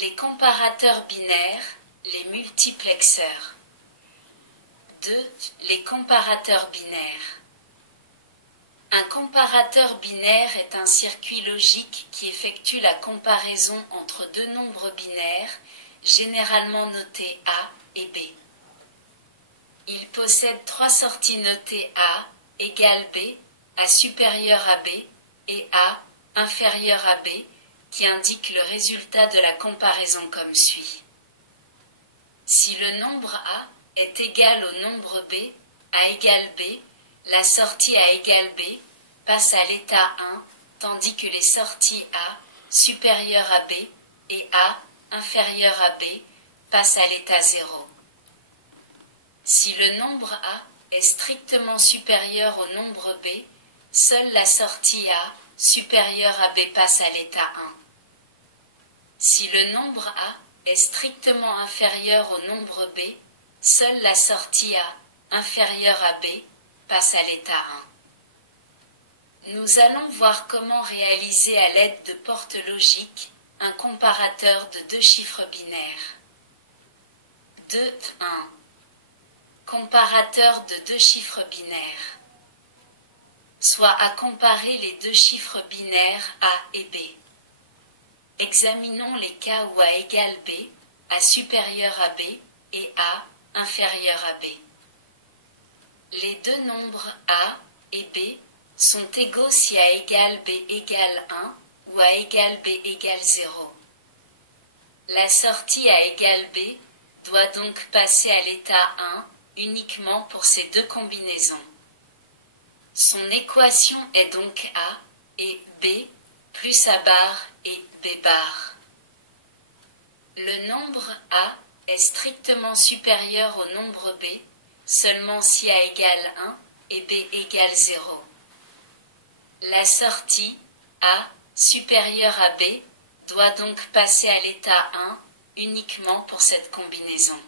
Les comparateurs binaires, les multiplexeurs. 2. Les comparateurs binaires. Un comparateur binaire est un circuit logique qui effectue la comparaison entre deux nombres binaires, généralement notés A et B. Il possède trois sorties notées A égale B, A supérieur à B, et A inférieur à B, qui indiquent le résultat de la comparaison comme suit. Si le nombre A est égal au nombre B, A égale B, la sortie A égale B passe à l'état 1, tandis que les sorties A supérieures à B et A inférieures à B passent à l'état 0. Si le nombre A est strictement supérieur au nombre B, seule la sortie A supérieure à B passe à l'état 1. Si le nombre A est strictement inférieur au nombre B, seule la sortie A inférieure à B passe à l'état 1. Nous allons voir comment réaliser à l'aide de portes logiques un comparateur de deux chiffres binaires. 2.1. Comparateur de deux chiffres binaires. Soit à comparer les deux chiffres binaires A et B. Examinons les cas où A égale B, A supérieur à B et A inférieur à B. Les deux nombres A et B sont égaux si A égale B égale 1 ou A égale B égale 0. La sortie A égale B doit donc passer à l'état 1 uniquement pour ces deux combinaisons. Son équation est donc A et B plus A bar et B bar. Le nombre A est strictement supérieur au nombre B seulement si A égale 1 et B égale 0. La sortie A supérieure à B doit donc passer à l'état 1 uniquement pour cette combinaison.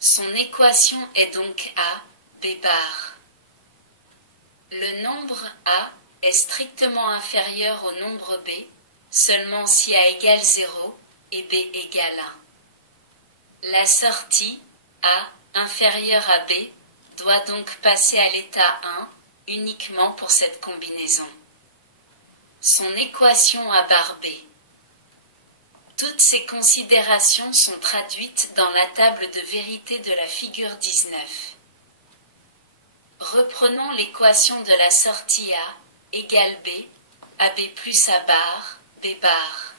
Son équation est donc A, B bar. Le nombre A est strictement inférieur au nombre B seulement si A égale 0 et B égale 1. La sortie A inférieure à B doit donc passer à l'état 1 uniquement pour cette combinaison. Son équation A bar B. Toutes ces considérations sont traduites dans la table de vérité de la figure 19. Reprenons l'équation de la sortie A égale B, AB plus A bar, B bar.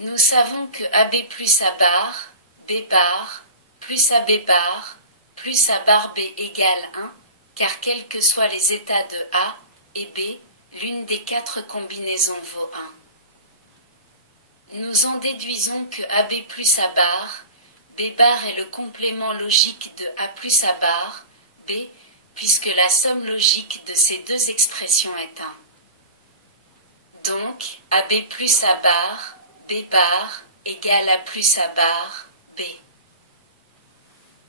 Nous savons que AB plus A bar, B bar, plus AB bar, plus A bar B égale 1, car quels que soient les états de A et B, l'une des quatre combinaisons vaut 1. Nous en déduisons que AB plus A bar, B bar est le complément logique de A plus A bar, B, puisque la somme logique de ces deux expressions est 1. Donc, AB plus A bar, B bar, égale A plus A bar, B.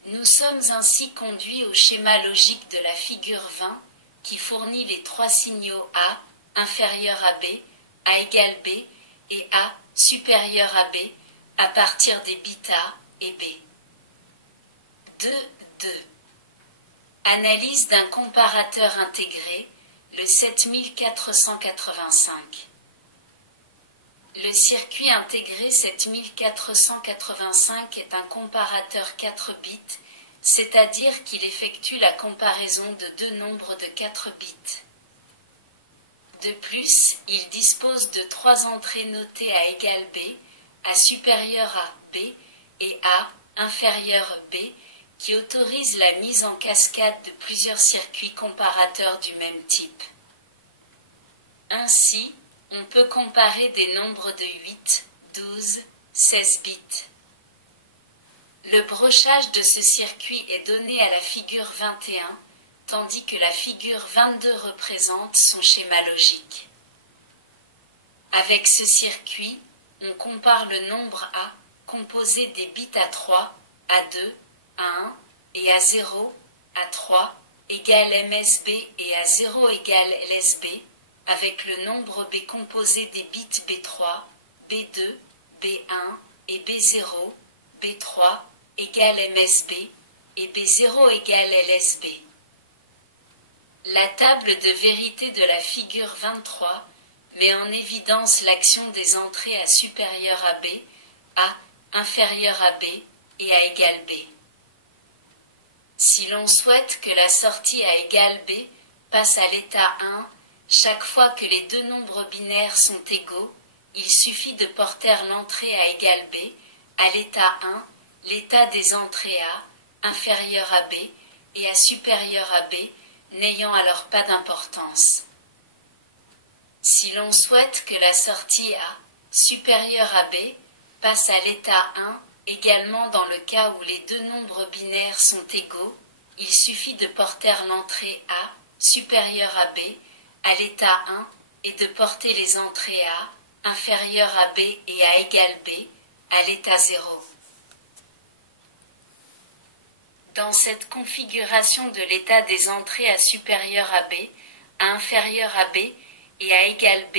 Nous sommes ainsi conduits au schéma logique de la figure 20, qui fournit les trois signaux A, inférieur à B, A égale B, et A, supérieur à B, à partir des bits A et B. 2.2. Analyse d'un comparateur intégré, le 7485. Le circuit intégré 7485 est un comparateur 4 bits, c'est-à-dire qu'il effectue la comparaison de deux nombres de 4 bits. De plus, il dispose de trois entrées notées A égale B, A supérieur à B et A inférieur B, qui autorisent la mise en cascade de plusieurs circuits comparateurs du même type. Ainsi, on peut comparer des nombres de 8, 12, 16 bits. Le brochage de ce circuit est donné à la figure 21, tandis que la figure 22 représente son schéma logique. Avec ce circuit, on compare le nombre A, composé des bits A3, A2, A1 et A0, A3 égale MSB et A0 égale LSB, avec le nombre B composé des bits B3, B2, B1 et B0, B3 égale MSB et B0 égale LSB. La table de vérité de la figure 23 met en évidence l'action des entrées A supérieure à B, A inférieur à B et A égale B. Si l'on souhaite que la sortie A égale B passe à l'état 1, chaque fois que les deux nombres binaires sont égaux, il suffit de porter l'entrée A égale B à l'état 1, l'état des entrées A inférieur à B et A supérieur à B n'ayant alors pas d'importance. Si l'on souhaite que la sortie A supérieure à B passe à l'état 1, également dans le cas où les deux nombres binaires sont égaux, il suffit de porter l'entrée A supérieure à B à l'état 1 et de porter les entrées A inférieures à B et A égale B à l'état 0. Dans cette configuration de l'état des entrées A supérieure à B, A inférieur à B et A égale B,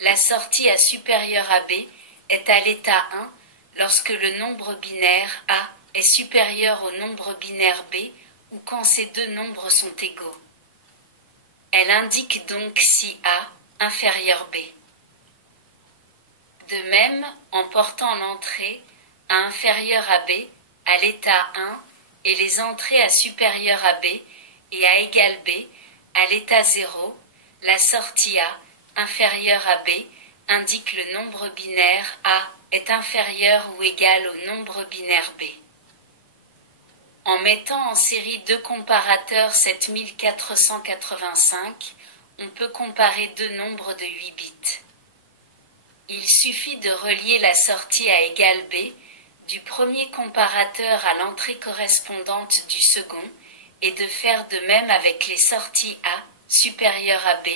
la sortie A supérieure à B est à l'état 1 lorsque le nombre binaire A est supérieur au nombre binaire B ou quand ces deux nombres sont égaux. Elle indique donc si A inférieur B. De même, en portant l'entrée A inférieur à B à l'état 1 et les entrées A supérieure à B et A égale B à l'état 0, la sortie A inférieure à B indique le nombre binaire A est inférieur ou égal au nombre binaire B. En mettant en série deux comparateurs 7485, on peut comparer deux nombres de 8 bits. Il suffit de relier la sortie A égale B du premier comparateur à l'entrée correspondante du second et de faire de même avec les sorties A supérieures à B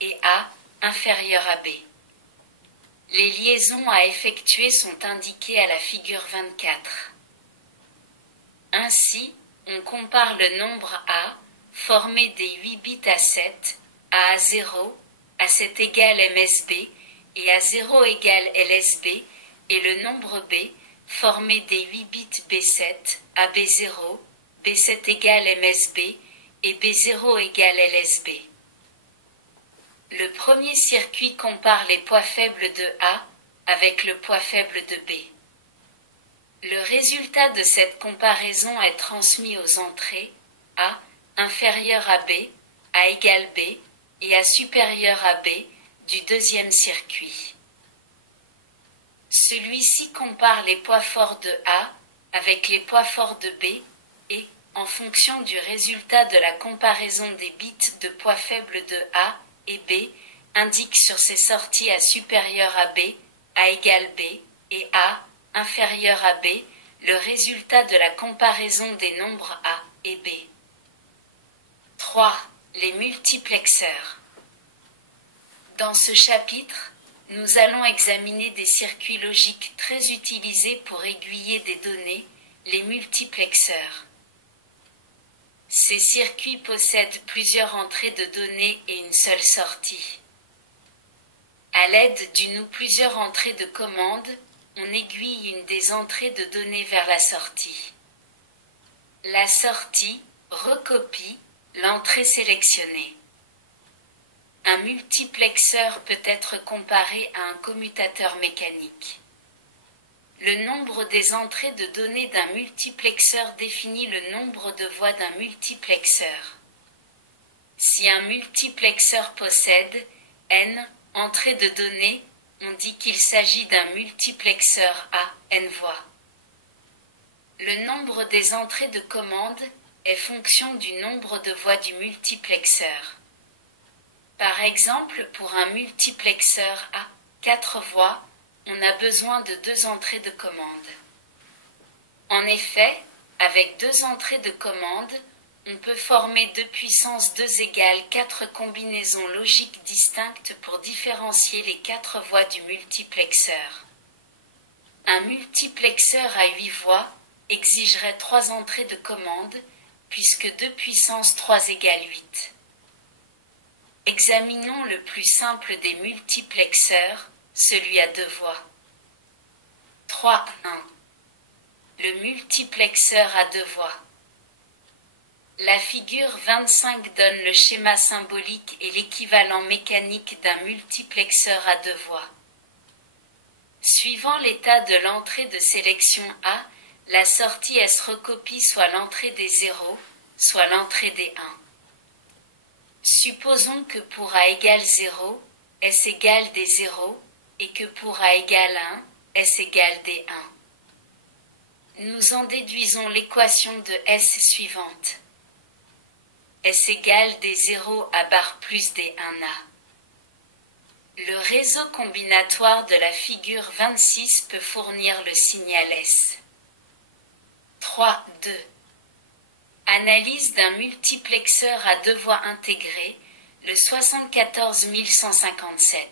et A inférieures à B. Les liaisons à effectuer sont indiquées à la figure 24. Ainsi, on compare le nombre A, formé des 8 bits A7, à A0, A7 égale MSB, et A0 égale LSB, et le nombre B, formé des 8 bits B7, à B0, B7 égale MSB, et B0 égale LSB. Le premier circuit compare les poids faibles de A avec le poids faible de B. Le résultat de cette comparaison est transmis aux entrées A inférieur à B, A égale B et A supérieur à B du deuxième circuit. Celui-ci compare les poids forts de A avec les poids forts de B et, en fonction du résultat de la comparaison des bits de poids faibles de A et B, indique sur ses sorties A supérieur à B, A égale B et A inférieur à B le résultat de la comparaison des nombres A et B. 3. Les multiplexeurs. Dans ce chapitre, nous allons examiner des circuits logiques très utilisés pour aiguiller des données, les multiplexeurs. Ces circuits possèdent plusieurs entrées de données et une seule sortie. À l'aide d'une ou plusieurs entrées de commande, on aiguille une des entrées de données vers la sortie. La sortie recopie l'entrée sélectionnée. Un multiplexeur peut être comparé à un commutateur mécanique. Le nombre des entrées de données d'un multiplexeur définit le nombre de voies d'un multiplexeur. Si un multiplexeur possède n entrées de données, on dit qu'il s'agit d'un multiplexeur à n voies. Le nombre des entrées de commande est fonction du nombre de voies du multiplexeur. Par exemple, pour un multiplexeur à 4 voies, on a besoin de 2 entrées de commande. En effet, avec 2 entrées de commande, on peut former 2 puissance 2 égale 4 combinaisons logiques distinctes pour différencier les 4 voies du multiplexeur. Un multiplexeur à 8 voies exigerait 3 entrées de commande, puisque 2 puissance 3 égale 8. Examinons le plus simple des multiplexeurs, celui à 2 voies. 3.1. Le multiplexeur à deux voies. La figure 25 donne le schéma symbolique et l'équivalent mécanique d'un multiplexeur à deux voies. Suivant l'état de l'entrée de sélection A, la sortie S recopie soit l'entrée des 0, soit l'entrée des 1. Supposons que pour A égale 0, S égale des 0, et que pour A égale 1, S égale des 1. Nous en déduisons l'équation de S suivante. S égale des 0 à barre plus des 1A. Le réseau combinatoire de la figure 26 peut fournir le signal S. 3.2. Analyse d'un multiplexeur à deux voies intégrées, le 74157.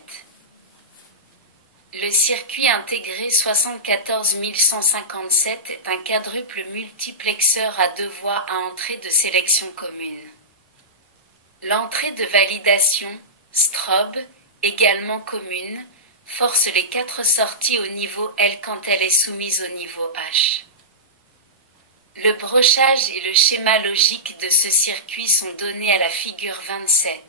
Le circuit intégré 74157 est un quadruple multiplexeur à deux voies à entrée de sélection commune. L'entrée de validation, strobe, également commune, force les quatre sorties au niveau L quand elle est soumise au niveau H. Le brochage et le schéma logique de ce circuit sont donnés à la figure 27.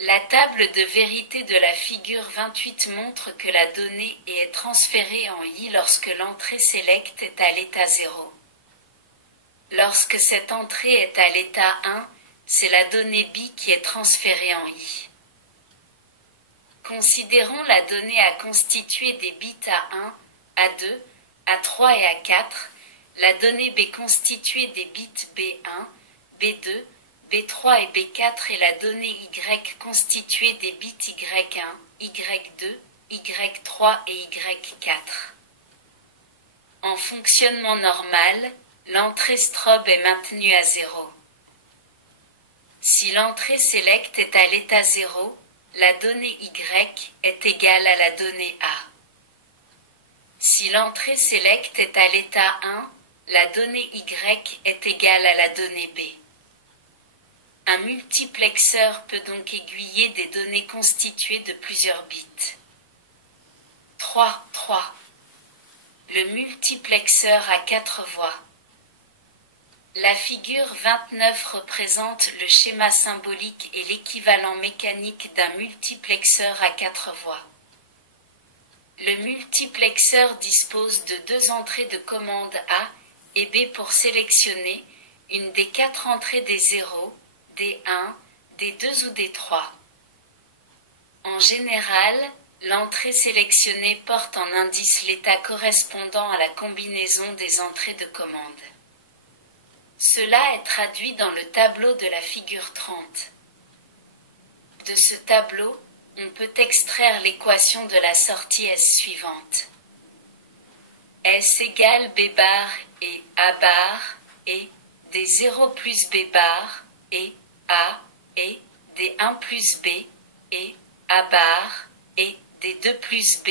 La table de vérité de la figure 28 montre que la donnée est transférée en I lorsque l'entrée select est à l'état 0. Lorsque cette entrée est à l'état 1, c'est la donnée B qui est transférée en I. Considérons la donnée à constituer des bits A1, A2, A3 et A4, la donnée B constituée des bits B1, B2, B3 et B4 et la donnée Y constituée des bits Y1, Y2, Y3 et Y4. En fonctionnement normal, l'entrée strobe est maintenue à 0. Si l'entrée select est à l'état 0, la donnée Y est égale à la donnée A. Si l'entrée select est à l'état 1, la donnée Y est égale à la donnée B. Un multiplexeur peut donc aiguiller des données constituées de plusieurs bits. 3.3. Le multiplexeur à quatre voies. La figure 29 représente le schéma symbolique et l'équivalent mécanique d'un multiplexeur à quatre voies. Le multiplexeur dispose de deux entrées de commande A et B pour sélectionner une des quatre entrées des 0, des 1, des 2 ou des 3. En général, l'entrée sélectionnée porte en indice l'état correspondant à la combinaison des entrées de commande. Cela est traduit dans le tableau de la figure 30. De ce tableau, on peut extraire l'équation de la sortie S suivante. S égale B bar et A bar et des 0 plus B bar et A et des 1 plus B et A bar et des 2 plus B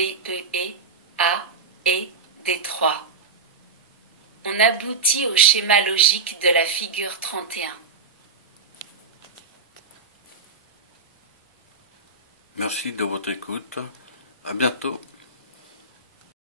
et A et des 3. On aboutit au schéma logique de la figure 31. Merci de votre écoute. À bientôt.